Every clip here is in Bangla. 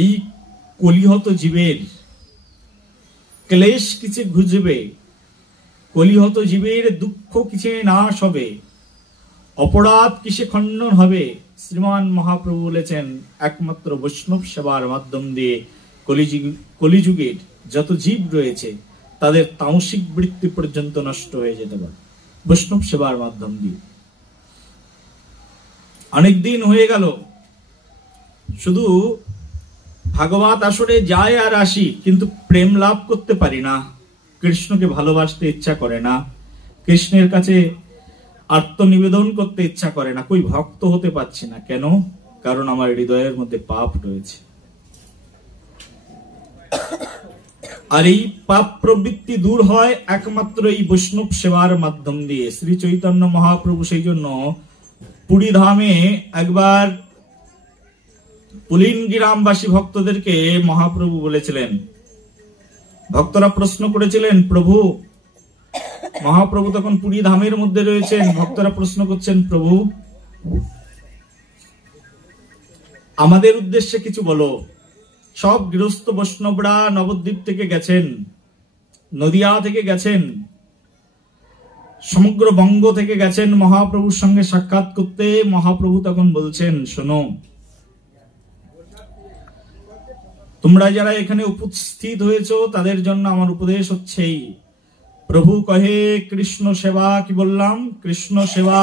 এই কলিহত জীবের ক্লেশ কিছু ঘুচবে, কলিহত জীবের দুঃখ কিছু নাশ হবে, অপরাধ কিসে খণ্ডন হবে। শ্রীমান মহাপ্রভু বলেছেন একমাত্র বৈষ্ণব সেবার মাধ্যম দিয়ে কলিযুগের যত জীব রয়েছে তাদের তামসিক বৃত্তি পর্যন্ত নষ্ট হয়ে যেতে পারে বৈষ্ণব সেবার মাধ্যম দিয়ে। অনেকদিন হয়ে গেল শুধু ভাগবত আসরে যায় আর আসি, কিন্তু প্রেম লাভ করতে পারি না, কৃষ্ণকে ভালোবাসতে ইচ্ছা করে না, কৃষ্ণের কাছে আত্মনিবেদন করতে ইচ্ছা করে না, কই ভক্ত হতে পারছি না। কেন? কারণ আমার হৃদয়ের মধ্যে পাপ রয়েছে। আর এই পাপ প্রবৃত্তি দূর হয় একমাত্র এই বৈষ্ণব সেবার মাধ্যম দিয়ে। শ্রী চৈতন্য মহাপ্রভু সেই জন্য পুরী ধামে একবার পুলিনগিরামবাসী ভক্তদেরকে মহাপ্রভু বলেছিলেন, ভক্তরা প্রশ্ন করেছিলেন প্রভু, মহাপ্রভু তখন পুরী ধামের মধ্যে রয়েছেন, ভক্তরা প্রশ্ন করছেন প্রভু আমাদের উদ্দেশ্যে কিছু বলো। সব গৃহস্থ বৈষ্ণবরা নবদ্বীপ থেকে গেছেন, নদিয়া থেকে গেছেন, সমগ্র বঙ্গ থেকে গেছেন মহাপ্রভুর সঙ্গে সাক্ষাৎ করতে। মহাপ্রভু তখন বলছেন শোনো, তোমরা যারা এখানে উপস্থিত হয়েছো তাদের জন্য আমার উপদেশ হচ্ছেই, প্রভু কহে কৃষ্ণ সেবা, কি বললাম? কৃষ্ণ সেবা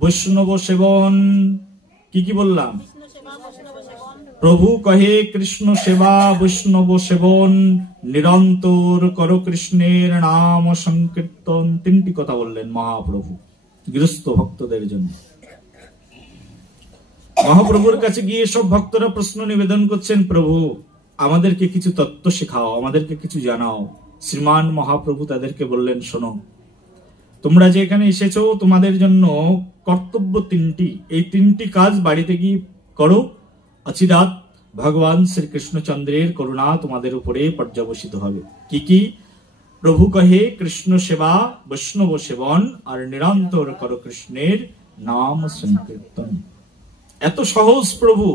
বৈষ্ণব সেবন। কি বললাম? প্রভু কহে কৃষ্ণ সেবা বৈষ্ণব সেবন, নিরন্তর করো কৃষ্ণের নাম সংকীর্তন। তিনটি কথা বললেন মহাপ্রভু গৃহস্থ ভক্তদের জন্য। মহাপ্রভুর কাছে গিয়ে সব ভক্তরা প্রশ্ন নিবেদন করছেন, প্রভু আমাদেরকে কিছু তত্ত্ব শেখাও, আমাদেরকে কিছু জানাও। শ্রীমান মহাপ্রভু তাদেরকে বললেন শোনো, তোমরা যে এখানে এসেছো তোমাদের জন্য কর্তব্য তিনটি, এই তিনটি কাজ বাড়িতে গিয়ে করো। অচিরাত ভগবান শ্রীকৃষ্ণচন্দ্রের করুণা তোমাদের উপরে পর্যবসিত হবে। কি? প্রভু কহে কৃষ্ণ সেবা বৈষ্ণব সেবন, আর নিরন্তর করো কৃষ্ণের নাম সংকীর্তন। এত সহজ প্রভু,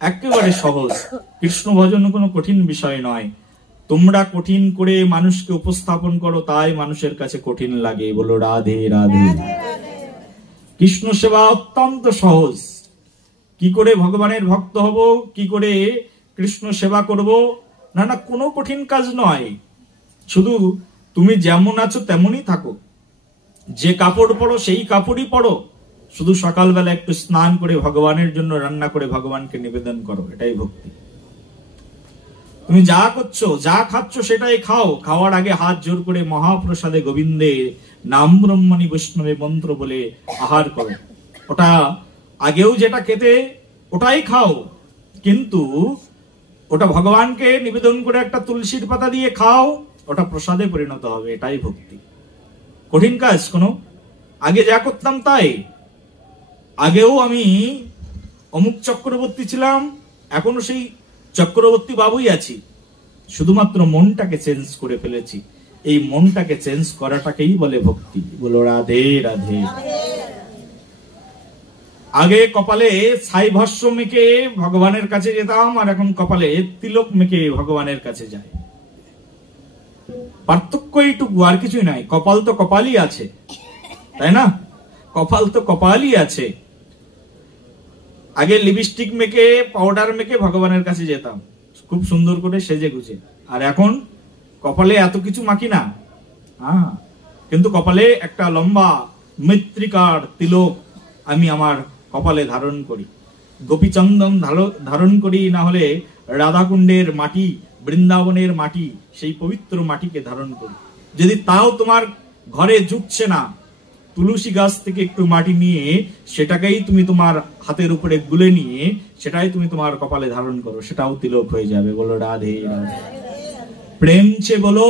একেবারে সহজ। কৃষ্ণ ভজন কোনো কঠিন বিষয় নয়। তোমরা কঠিন করে মানুষকে উপস্থাপন করো, তাই মানুষের কাছে কঠিন লাগে। বলো রাধে রাধে। কৃষ্ণ সেবা অত্যন্ত সহজ। কি করে ভগবানের ভক্ত হব, কি করে কৃষ্ণ সেবা করব, না কোনো কঠিন কাজ নয়। শুধু তুমি যেমন আছো তেমনই থাকো, যে কাপড় পরো সেই কাপড়ই পরো, শুধু সকালবেলা একটু স্নান করে ভগবানের জন্য রান্না করে ভগবানকে নিবেদন করো, এটাই ভক্তি। তুমি যা করছো, যা খাচ্ছ সেটাই খাও, খাওয়ার আগে হাত জোর করে মহাপ্রসাদে গোবিন্দে নাম ব্রহ্মণী বৈষ্ণবে মন্ত্র বলে আহার করো। ওটা আগেও যেটা খেতে ওটাই খাও, কিন্তু ওটা ভগবানকে নিবেদন করে একটা তুলসীর পাতা দিয়ে খাও, ওটা প্রসাদে পরিণত হবে, এটাই ভক্তি। কঠিন কাজ কোনো। আগে যা করতাম তাই। আগেও আমি অমুক চক্রবর্তী ছিলাম, এখনো সেই চক্রবর্তী বাবুই আছি, শুধুমাত্র মনটাকে চেঞ্জ করে ফেলেছি। এই মনটাকে চেঞ্জ করাটাকেই বলে ভক্তি। বলো রাধে রাধে। আগে কপালে ছাই ভস্য মেখে ভগবানের কাছে যেতাম, আর এখন কপালে তিলক মেখে ভগবানের কাছে যায়। পার্থক্য এইটুকু, আর কিছুই নাই। কপাল তো কপালই আছে, তাই না? কপাল তো কপালই আছে। আগে লিপস্টিক মেখে পাউডার মেখে ভগবানের কাছে যেতাম খুব সুন্দর করে সেজে গুজে, আর এখন কপালে এত কিছু মাখি না, কিন্তু কপালে একটা লম্বা মৃত্তিকার তিলক আমি আমার কপালে ধারণ করি, গোপীচন্দন ধারণ করি, না হলে রাধাকুণ্ডের মাটি, বৃন্দাবনের মাটি, সেই পবিত্র মাটিকে ধারণ করি। যদি তাও তোমার ঘরে জুটছে না, তুলসী গাছ থেকে একটু মাটি নিয়ে সেটাকেই তুমি তোমার হাতের উপরে গুলে নিয়ে সেটাই তুমি তোমার কপালে ধারণ করো, সেটাও তিলক হয়ে যাবে। বলো রাধে রাধে। প্রেম চে বলো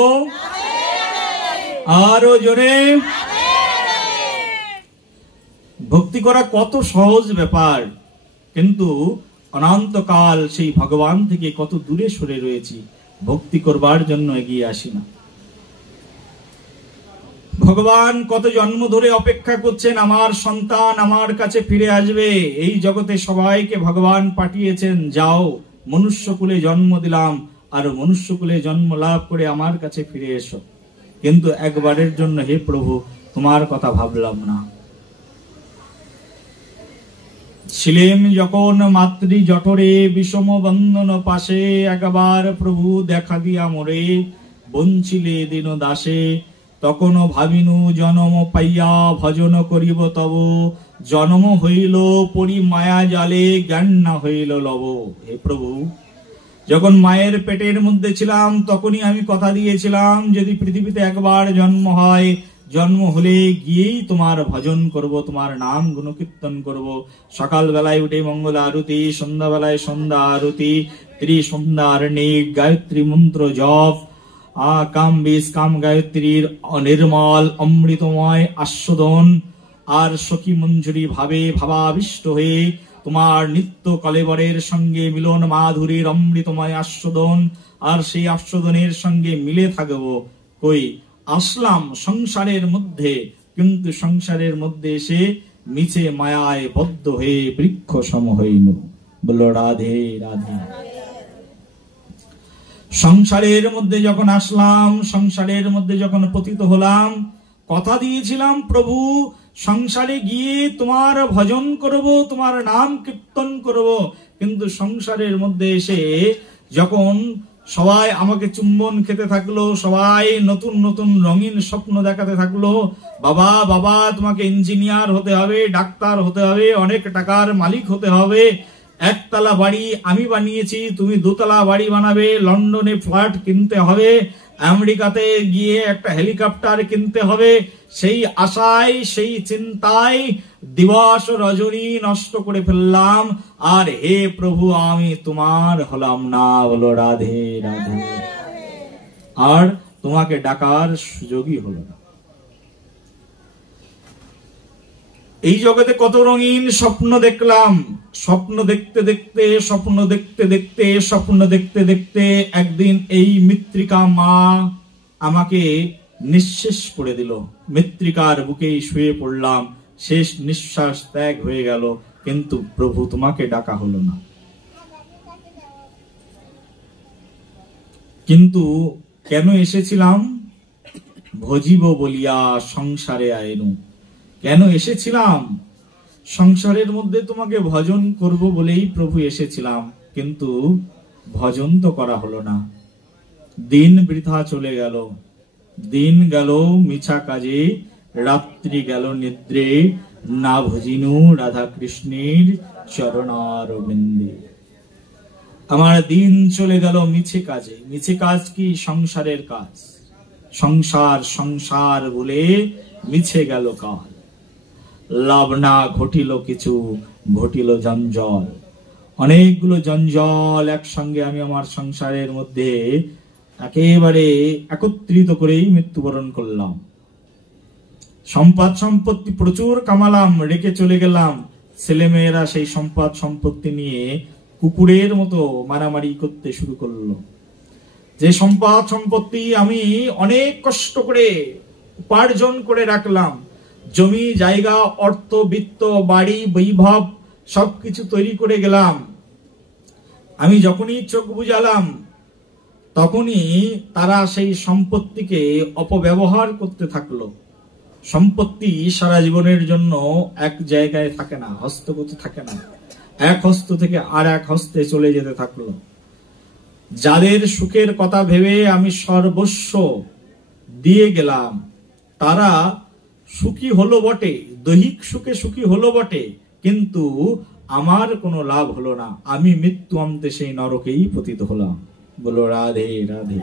আরো জোরে। ভক্তি করা কত সহজ ব্যাপার, কিন্তু অনন্তকাল সেই ভগবান থেকে কত দূরে সরে রয়েছি, ভক্তি করবার জন্য এগিয়ে আসি না। ভগবান কত জন্ম ধরে অপেক্ষা করছেন, আমার সন্তান আমার কাছে ফিরে আসবে। এই জগতে সবাইকে ভগবান পাঠিয়েছেন, যাও মনুষ্যকুলে জন্ম দিলাম, আর মনুষ্যকুলে জন্ম লাভ করে আমার কাছে ফিরে এসো। কিন্তু একবারের জন্য হে প্রভু তোমার কথা ভাবলাম না। ছিলেম যখন মাতৃ জঠরে বিষম বন্ধন পাশে, একবার প্রভু দেখা দিয়া মোরে বঞ্চিলে দিন দাসে। তখন ভাবিনু জনম পাইয়া ভজন করিব তব, জনম হইল পরি মায়া জালে জ্ঞান না হইল লব। হে প্রভু, যখন মায়ের পেটের মধ্যে ছিলাম তখনই আমি কথা দিয়েছিলাম যদি পৃথিবীতে একবার জন্ম হয়, জন্ম হলে গিয়েই তোমার ভজন করব, তোমার নাম গুণকীর্তন করব। সকাল বেলায় উঠে মঙ্গল আরতি, সন্ধ্যা বেলায় সন্ধ্যা আরতি, ত্রিসন্ধ্যা আরণিক গায়ত্রী মন্ত্র জপ, কাম বীজ কাম গায়ত্রীর অনির্মল অমৃতময় আস্বাদন, আর সখী মঞ্জুরি ভাবে ভাবাবিষ্ট হয়ে তোমার নিত্য কলেবরের সঙ্গে মিলন মাধুরীর অমৃতময় আস্বাদন, আর সেই আস্বাদনের সঙ্গে মিলে থাকবো। কই আসলাম সংসারের মধ্যে, কিন্তু সংসারের মধ্যে এসে মিছে মায়ায় বদ্ধ হয়ে বৃক্ষ সম হইল। বলল রাধে রাধে। সংসারের মধ্যে যখন আসলাম, সংসারের মধ্যে যখন পতিত হলাম, কথা দিয়েছিলাম প্রভু সংসারে গিয়ে তোমার ভজন করব, তোমার নাম কীর্তন করব। কিন্তু সংসারের মধ্যে এসে যখন সবাই আমাকে চুম্বন খেতে থাকলো, সবাই নতুন নতুন রঙিন স্বপ্ন দেখাতে থাকলো, বাবা বাবা তোমাকে ইঞ্জিনিয়ার হতে হবে, ডাক্তার হতে হবে, অনেক টাকার মালিক হতে হবে, একতলা বাড়ি আমি বানিয়েছি তুমি দোতলা বাড়ি বানাবে, লন্ডনে ফ্ল্যাট কিনতে হবে, আমেরিকাতে গিয়ে একটা হেলিকপ্টার কিনতে হবে, সেই আশায় সেই চিন্তায় দিবস রজনী নষ্ট করে ফেললাম। আর হে প্রভু আমি তোমার হলাম না। বলো রাধে রাধে। আর তোমাকে ডাকার সুযোগই হলো না। এই জগতে কত রঙিন স্বপ্ন দেখলাম, স্বপ্ন দেখতে দেখতে স্বপ্ন দেখতে দেখতে স্বপ্ন দেখতে দেখতে একদিন এই মৃত্তিকা মা আমাকে নিঃশেষ করে দিল। মৃত্তিকার বুকেই শুয়ে পড়লাম, শেষ নিঃশ্বাস ত্যাগ হয়ে গেল, কিন্তু প্রভু তোমাকে ডাকা হলো না। কিন্তু কেন এসেছিলাম? ভজিব বলিয়া সংসারে আইনু। কেন এসেছিলাম? সংসারের মধ্যে তোমাকে ভজন করব বলেই প্রভু এসেছিলাম, কিন্তু ভজন তো করা হলো না। দিন বৃথা চলে গেল, দিন গেল মিছা কাজে, রাত্রি গেল নিদ্রে, না ভজিনু রাধা কৃষ্ণের চরণারবিন্দে। আমার দিন চলে গেল মিছে কাজে। মিছে কাজ কি? সংসারের কাজ। সংসার সংসার বলে মিছে গেল কাল। লাভ না ঘটিল কিছু, ঘটিল জঞ্জল। অনেকগুলো জঞ্জল একসঙ্গে আমি আমার সংসারের মধ্যে একেবারে একত্রিত করেই মৃত্যুবরণ করলাম। সম্পদ সম্পত্তি প্রচুর কামালাম, রেখে চলে গেলাম। ছেলেমেয়েরা সেই সম্পদ সম্পত্তি নিয়ে কুকুরের মতো মারামারি করতে শুরু করলো। যে সম্পদ সম্পত্তি আমি অনেক কষ্ট করে উপার্জন করে রাখলাম, জমি জায়গা অর্থ বিত্ত বাড়ি বৈভব সবকিছু তৈরি করে গেলাম, আমি যখনই চোখ বুজালাম তখনই তারা সেই সম্পত্তিকে অপব্যবহার করতে থাকলো। সম্পত্তি সারা জীবনের জন্য এক জায়গায় থাকে না, হস্তগত থাকে না, এক হস্ত থেকে আর এক হস্তে চলে যেতে থাকলো। যাদের সুখের কথা ভেবে আমি সর্বস্ব দিয়ে গেলাম, তারা সুখী হলো বটে, দৈহিক সুখে সুখী হলো বটে, কিন্তু আমার কোনো লাভ হলো না। আমি মৃত্যু অন্তে সেই নরকেই পতিত হলাম। বলো রাধে রাধে।